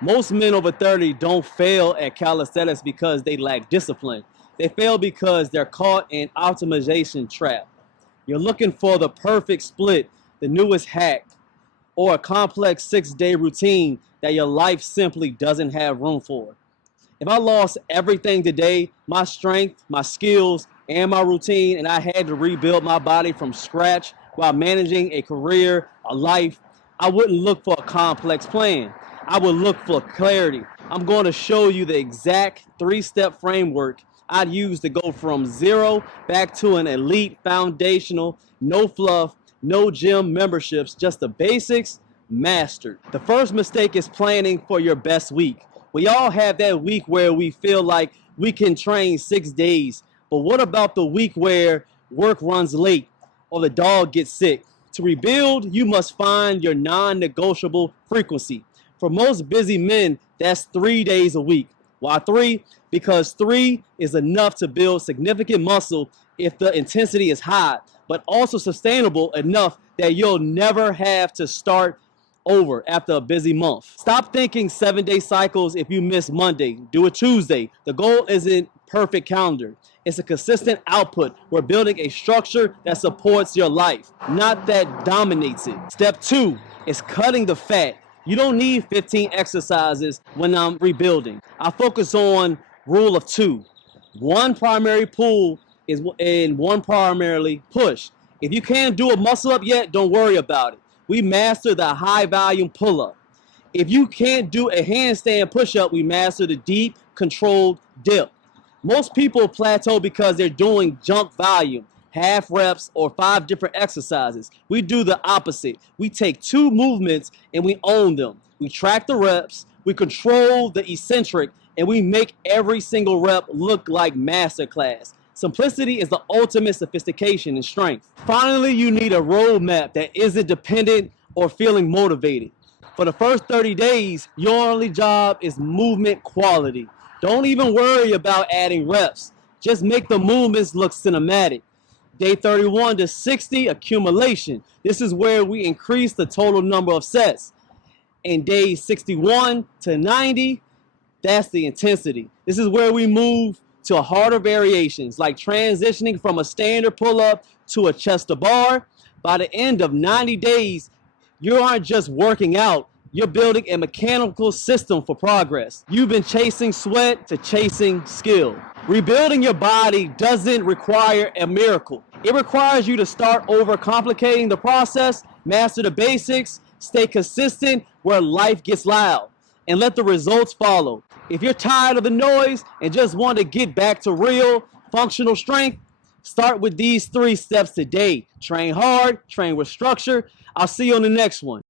Most men over 30 don't fail at calisthenics because they lack discipline. They fail because they're caught in optimization trap. You're looking for the perfect split, the newest hack, or a complex 6-day routine that your life simply doesn't have room for. If I lost everything today, my strength, my skills, and my routine, and I had to rebuild my body from scratch while managing a career, a life, I wouldn't look for a complex plan. I would look for clarity. I'm going to show you the exact 3-step framework I'd use to go from zero back to an elite foundational, no fluff, no gym memberships, just the basics mastered. The first mistake is planning for your best week. We all have that week where we feel like we can train 6 days, but what about the week where work runs late or the dog gets sick? To rebuild, you must find your non-negotiable frequency. For most busy men, that's 3 days a week. Why 3? Because 3 is enough to build significant muscle if the intensity is high, but also sustainable enough that you'll never have to start over after a busy month. Stop thinking 7-day cycles. If you miss Monday, do it Tuesday. The goal isn't perfect calendar. It's a consistent output. We're building a structure that supports your life, not that dominates it. Step 2 is cutting the fat. You don't need 15 exercises when I'm rebuilding. I focus on rule of 2. One primary pull is and one primarily push. If you can't do a muscle up yet, don't worry about it. We master the high volume pull up. If you can't do a handstand push up, we master the deep controlled dip. Most people plateau because they're doing junk volume, half reps, or 5 different exercises. We do the opposite. We take 2 movements and we own them. We track the reps, we control the eccentric, and we make every single rep look like masterclass. Simplicity is the ultimate sophistication and strength. Finally, you need a roadmap that isn't dependent or feeling motivated. For the first 30 days, your only job is movement quality. Don't even worry about adding reps. Just make the movements look cinematic. Day 31 to 60, accumulation. This is where we increase the total number of sets. And days 61 to 90, that's the intensity. This is where we move to harder variations, like transitioning from a standard pull-up to a chest to bar. By the end of 90 days, you aren't just working out, you're building a mechanical system for progress. You've been chasing sweat to chasing skill. Rebuilding your body doesn't require a miracle. It requires you to start overcomplicating the process, master the basics, stay consistent where life gets loud, and let the results follow. If you're tired of the noise and just want to get back to real functional strength, start with these 3 steps today. Train hard, train with structure. I'll see you on the next one.